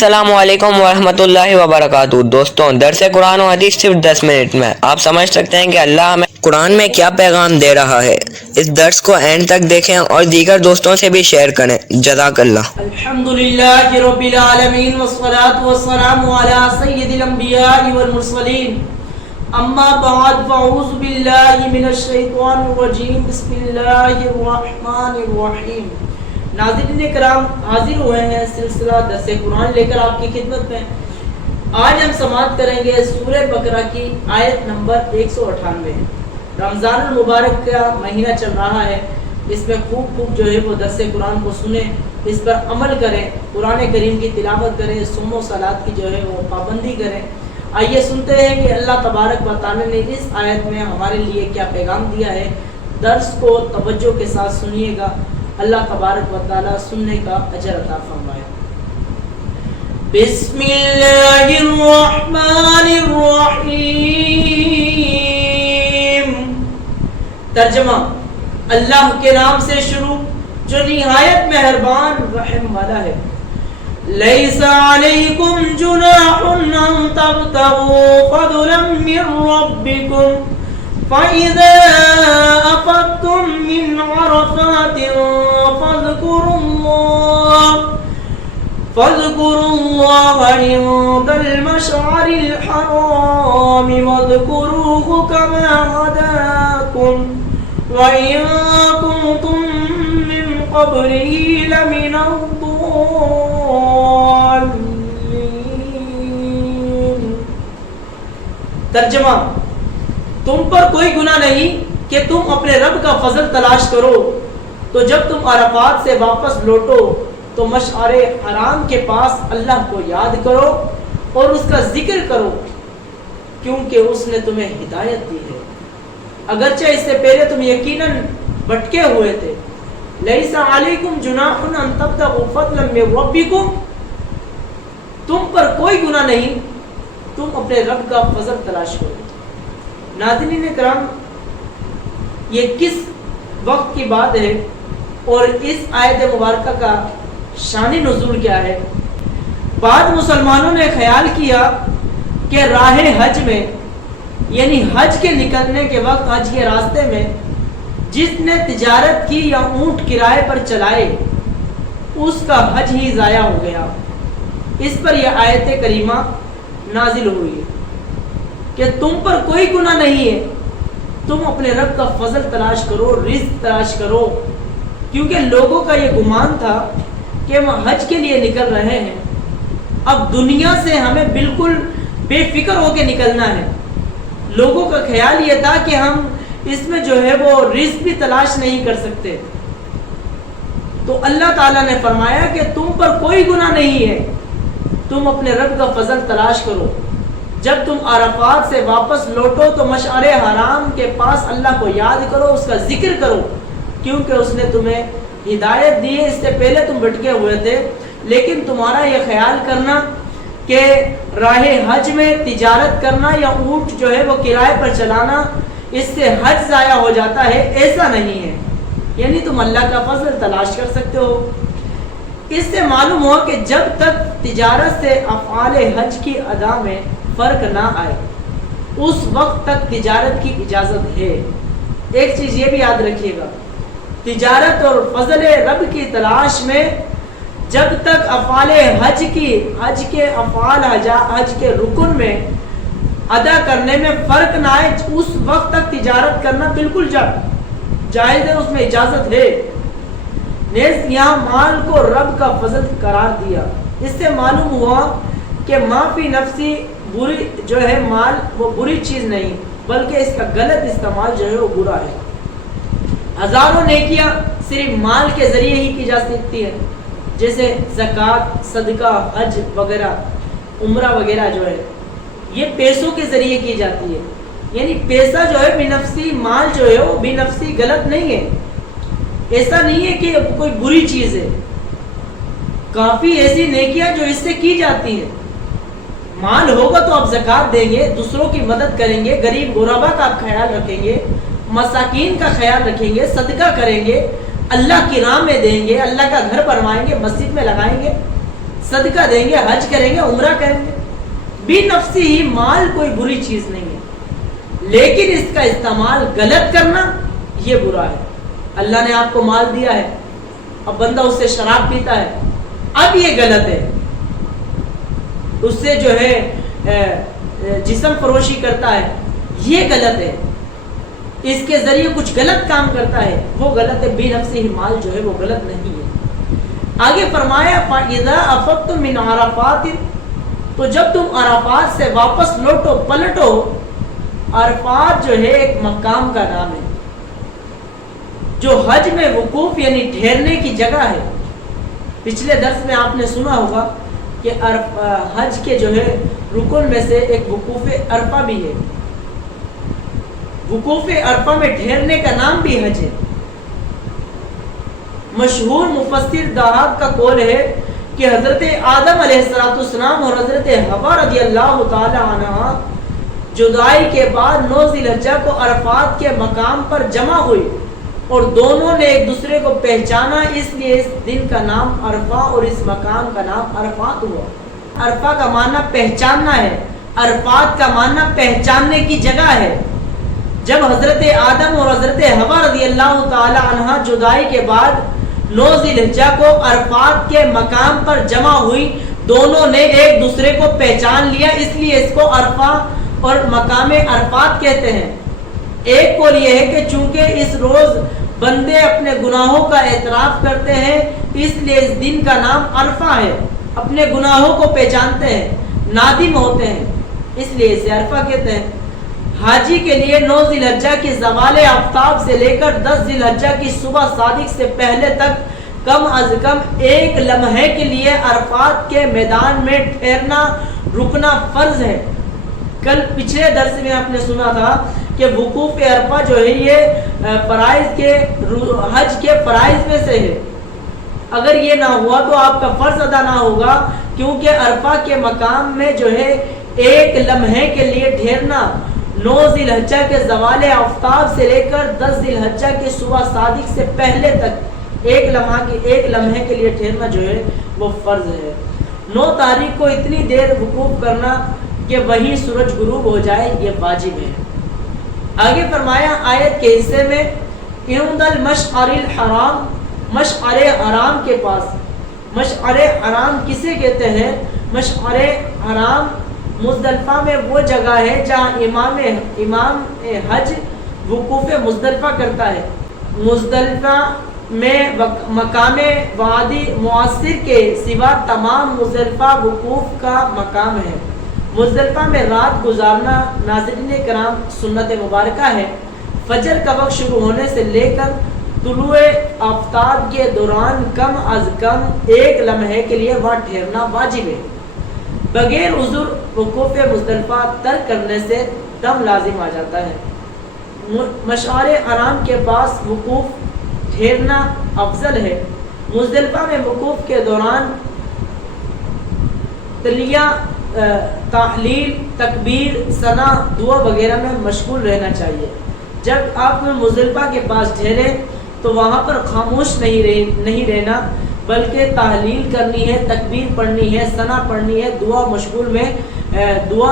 السلام علیکم ورحمۃ اللہ وبرکاتہ۔ دوستوں، درس قرآن و حدیث صرف 10 منٹ میں۔ آپ سمجھ سکتے ہیں کہ اللہ ہمیں قرآن میں کیا پیغام دے رہا ہے۔ اس درس کو اینڈ تک دیکھیں اور دیگر دوستوں سے بھی شیئر کریں۔ جزاک اللہ۔ الحمدللہ رب العالمین والصلاة والسلام علی سید الانبیاء والمرسلین، اما بعد فاعوذ باللہ من الشیطان الرجیم، بسم اللہ الرحمن الرحیم۔ ناظرین کرام، حاضر ہوئے ہیں سلسلہ درس قرآن لے کر آپ کی خدمت میں۔ آج ہم سماعت کریں گے سورہ بقرہ کی آیت نمبر 198۔ رمضان المبارک کا مہینہ چل رہا ہے، اس میں خوب جو ہے وہ درس قرآن کو سنیں، اس پر عمل کریں، قرآن کریم کی تلاوت کریں، صوم و صلات کی جو ہے وہ پابندی کریں۔ آئیے سنتے ہیں کہ اللہ تبارک و تعالی نے اس آیت میں ہمارے لیے کیا پیغام دیا ہے۔ درس کو توجہ کے ساتھ سنیے گا، اللہ تبارک و تعالی سننے کا اجر عطا فرمائے۔ بسم اللہ الرحمن الرحیم۔ ترجمہ: اللہ کے نام سے شروع جو نہایت مہربان رحم والا ہے۔ لیس علیکم جناح ان تبتغوا فضلا من ربکم فَإِذَا أَفَضْتُم مِّنْ عَرَفَاتٍ فَاذْكُرُوا اللَّهَ عِندَ الْمَشْعَرِ الْحَرَامِ وَاذْكُرُوهُ كَمَا هَدَاكُمْ وَإِن كُنتُم مِّن قَبْلِهِ لَمِنَ الضَّالِّينَ۔ ترجمہ: تم پر کوئی گناہ نہیں کہ تم اپنے رب کا فضل تلاش کرو، تو جب تم عرفات سے واپس لوٹو تو مشعر حرام کے پاس اللہ کو یاد کرو اور اس کا ذکر کرو، کیونکہ اس نے تمہیں ہدایت دی ہے، اگرچہ اس سے پہلے تم یقیناً بھٹکے ہوئے تھے۔ لیس علیکم جناح ان تبتغوا فضلا من ربکم، تم پر کوئی گناہ نہیں، تم اپنے رب کا فضل تلاش کرو۔ ناظرین کرام، یہ کس وقت کی بات ہے اور اس آیت مبارکہ کا شان نزول کیا ہے؟ بعض مسلمانوں نے خیال کیا کہ راہ حج میں، یعنی حج کے نکلنے کے وقت، حج کے راستے میں جس نے تجارت کی یا اونٹ کرائے پر چلائے، اس کا حج ہی ضائع ہو گیا۔ اس پر یہ آیت کریمہ نازل ہوئی کہ تم پر کوئی گناہ نہیں ہے، تم اپنے رب کا فضل تلاش کرو، رزق تلاش کرو، کیونکہ لوگوں کا یہ گمان تھا کہ ہم حج کے لیے نکل رہے ہیں، اب دنیا سے ہمیں بالکل بے فکر ہو کے نکلنا ہے۔ لوگوں کا خیال یہ تھا کہ ہم اس میں جو ہے وہ رزق بھی تلاش نہیں کر سکتے۔ تو اللہ تعالیٰ نے فرمایا کہ تم پر کوئی گناہ نہیں ہے، تم اپنے رب کا فضل تلاش کرو، جب تم عرفات سے واپس لوٹو تو مشعر حرام کے پاس اللہ کو یاد کرو، اس کا ذکر کرو، کیونکہ اس نے تمہیں ہدایت دی ہے۔ اس سے پہلے تم بھٹکے ہوئے تھے، لیکن تمہارا یہ خیال کرنا کہ راہ حج میں تجارت کرنا یا اونٹ جو ہے وہ کرائے پر چلانا، اس سے حج ضائع ہو جاتا ہے، ایسا نہیں ہے۔ یعنی تم اللہ کا فضل تلاش کر سکتے ہو۔ اس سے معلوم ہوا کہ جب تک تجارت سے افعال حج کی ادا میں فرق نہ آئے، اس وقت تک تجارت کی اجازت ہے۔ ایک چیز یہ بھی یاد رکھیے گا، تجارت اور فضل رب کی تلاش میں جب تک افعال حج کے افعال حج کے رکن میں ادا کرنے میں فرق نہ آئے، اس وقت تک تجارت کرنا بالکل جائز ہے، اس میں اجازت ہے۔ نیز یہاں مال کو رب کا فضل قرار دیا۔ اس سے معلوم ہوا کہ معافی نفسی بری جو ہے مال وہ بری چیز نہیں، بلکہ اس کا غلط استعمال جو ہے وہ برا ہے۔ ہزاروں نیکیاں صرف مال کے ذریعے ہی کی جا سکتی ہے، جیسے زکوٰۃ، صدقہ، حج وغیرہ، عمرہ وغیرہ جو ہے یہ پیسوں کے ذریعے کی جاتی ہے۔ یعنی پیسہ جو ہے بنفسی، مال جو ہے وہ بنفسی غلط نہیں ہے، ایسا نہیں ہے کہ کوئی بری چیز ہے۔ کافی ایسی نیکیاں جو اس سے کی جاتی ہیں۔ مال ہوگا تو آپ زکوٰۃ دیں گے، دوسروں کی مدد کریں گے، غریب غربا کا آپ خیال رکھیں گے، مساکین کا خیال رکھیں گے، صدقہ کریں گے، اللہ کی راہ میں دیں گے، اللہ کا گھر بنوائیں گے، مسجد میں لگائیں گے، صدقہ دیں گے, حج کریں گے, عمرہ کریں گے. بی نفسی ہی مال کوئی بری چیز نہیں ہے, لیکن اس کا استعمال غلط کرنا یہ برا ہے. اللہ نے آپ کو مال دیا ہے, اب بندہ اس سے شراب پیتا ہے, اب یہ غلط ہے. اس سے جو ہے جسم فروشی کرتا ہے, یہ غلط ہے. اس کے ذریعے کچھ غلط کام کرتا ہے, وہ غلط ہے. بے نفسی ہی مال جو ہے وہ غلط نہیں ہے. آگے فرمایا فَإِذَا أَفَضْتُم مِّنْ عَرَفَاتٍ, تو جب تم عرفات سے واپس لوٹو پلٹو. عرفات جو ہے ایک مقام کا نام ہے جو حج میں وقوف یعنی ٹھہرنے کی جگہ ہے. پچھلے درس میں آپ نے سنا ہوگا کہ حج کے جو ہے رکن میں سے ایک وقوف عرفہ بھی ہے. وقوف عرفہ میں ٹھہرنے کا نام بھی حج ہے. مشہور مفسر ضحاک کا قول ہے کہ حضرت آدم علیہ السلام اور حضرت حوا رضی اللہ تعالی عنہ جدائی کے بعد 9 ذی الحجہ کو عرفات کے مقام پر جمع ہوئی اور دونوں نے ایک دوسرے کو پہچانا, اس لیے اس دن کا نام عرفہ اور اس مقام کا نام عرفات ہوا. عرفہ کا معنی پہچاننا ہے, عرفات کا معنی پہچاننے کی جگہ ہے. جب حضرت آدم اور حضرت حوا رضی اللہ تعالی عنہ جدائی کے بعد 9 ذی الحجہ کو عرفات کے مقام پر جمع ہوئی, دونوں نے ایک دوسرے کو پہچان لیا, اس لیے اس کو عرفہ اور مقام عرفات کہتے ہیں. ایک قول یہ ہے کہ چونکہ اس روز بندے اپنے گناہوں کا اعتراف کرتے ہیں, اس لیے اس دن کا نام عرفہ ہے. اپنے گناہوں کو پہچانتے ہیں, نادم ہوتے ہیں, اس لیے اسے عرفہ کہتے ہیں. حاجی کے لیے 9 ذی الحجہ کی زوال آفتاب سے لے کر 10 ذی الحجہ کی صبح صادق سے پہلے تک کم از کم ایک لمحے کے لیے عرفات کے میدان میں ٹھہرنا رکنا فرض ہے. کل پچھلے درس میں آپ نے سنا تھا کہ وقوف عرفہ جو ہے یہ فرائض کے حج کے فرائض میں سے ہے. اگر یہ نہ ہوا تو آپ کا فرض ادا نہ ہوگا, کیونکہ عرفہ کے مقام میں جو ہے ایک لمحے کے لیے ٹھہرنا 9 ذی الحجہ کے زوال آفتاب سے لے کر 10 ذی الحجہ کے صبح صادق سے پہلے تک ایک لمحے کے لیے ٹھہرنا جو ہے وہ فرض ہے. 9 تاریخ کو اتنی دیر وقوف کرنا کہ وہیں سورج غروب ہو جائے یہ واجب ہے. آگے فرمایا آیت کے حصے میں عند المشعر الحرام, مشعر حرام کے پاس. مشعر حرام کسے کہتے ہیں؟ مشعر حرام مزدلفہ میں وہ جگہ ہے جہاں امام حج وقوف مزدلفہ کرتا ہے. مزدلفہ میں مقام وادی معاصر کے سوا تمام مزدلفہ وقوف کا مقام ہے. مزدلفہ میں رات گزارنا ناظرین کرام سنت مبارکہ ہے. فجر کا وقت شروع ہونے سے لے کر طلوع آفتاب کے دوران کم از کم ایک لمحے کے لیے وہاں ٹھہرنا واجب ہے. بغیر عذر وقوف مزدلفہ ترک کرنے سے دم لازم آ جاتا ہے. مشعر حرام کے پاس وقوف ٹھہرنا افضل ہے. مزدلفہ میں وقوف کے دوران تلیہ, تحلیل, تکبیر, ثنا, دعا وغیرہ میں مشغول رہنا چاہیے. جب آپ مزدلفہ کے پاس ٹھہرے تو وہاں پر خاموش نہیں رہنا, بلکہ تحلیل کرنی ہے, تکبیر پڑھنی ہے, ثنا پڑھنی ہے, دعا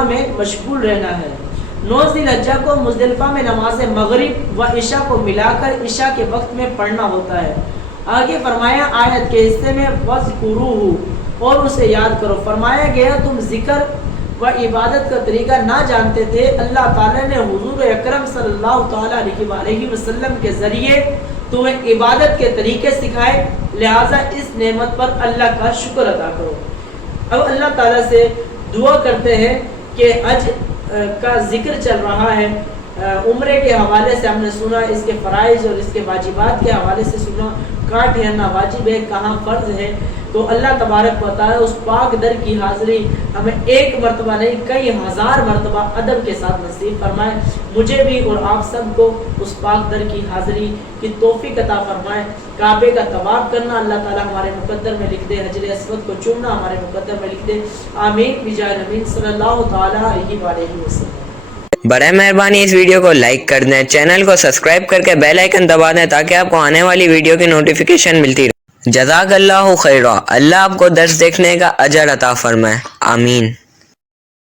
میں مشغول رہنا ہے. 9 ذی الحجہ کو مزدلفہ میں نماز مغرب و عشاء کو ملا کر عشاء کے وقت میں پڑھنا ہوتا ہے. آگے فرمایا آیت کے حصے میں وَذْكُرُوهُ, اور اسے یاد کرو. فرمایا گیا تم ذکر و عبادت کا طریقہ نہ جانتے تھے, اللہ تعالیٰ نے حضور اکرم صلی اللہ تعالیٰ علیہ وسلم کے ذریعے تمہیں عبادت کے طریقے سکھائے, لہٰذا اس نعمت پر اللہ کا شکر ادا کرو. اب اللہ تعالیٰ سے دعا کرتے ہیں کہ حج کا ذکر چل رہا ہے, عمرے کے حوالے سے ہم نے سنا, اس کے فرائض اور اس کے واجبات کے حوالے سے سنا, کہاں ٹھہرنا واجب ہے, کہاں فرض ہے. تو اللہ تبارک و تعالیٰ اس پاک در کی حاضری ہمیں ایک مرتبہ نہیں کئی ہزار مرتبہ ادب کے ساتھ نصیب فرمائے. مجھے بھی اور آپ سب کو اس پاک در کی حاضری کی توفیق عطا فرمائے. کعبے کا طواف کرنا اللہ تعالیٰ ہمارے مقدر میں لکھ دے, حجر اسود کو چومنا ہمارے مقدر میں لکھ دے. آمین بجاہ نبی صلی اللہ تعالیٰ علیہ وسلم. برائے مہربانی اس ویڈیو کو لائک کر دیں, چینل کو سبسکرائب کر کے بیل آئیکن دبا دیں تاکہ آپ کو آنے والی ویڈیو کی نوٹیفیکیشن ملتی رہے. جزاک اللہ خیرہ. اللہ آپ کو درس دیکھنے کا اجر عطا فرمائے. آمین.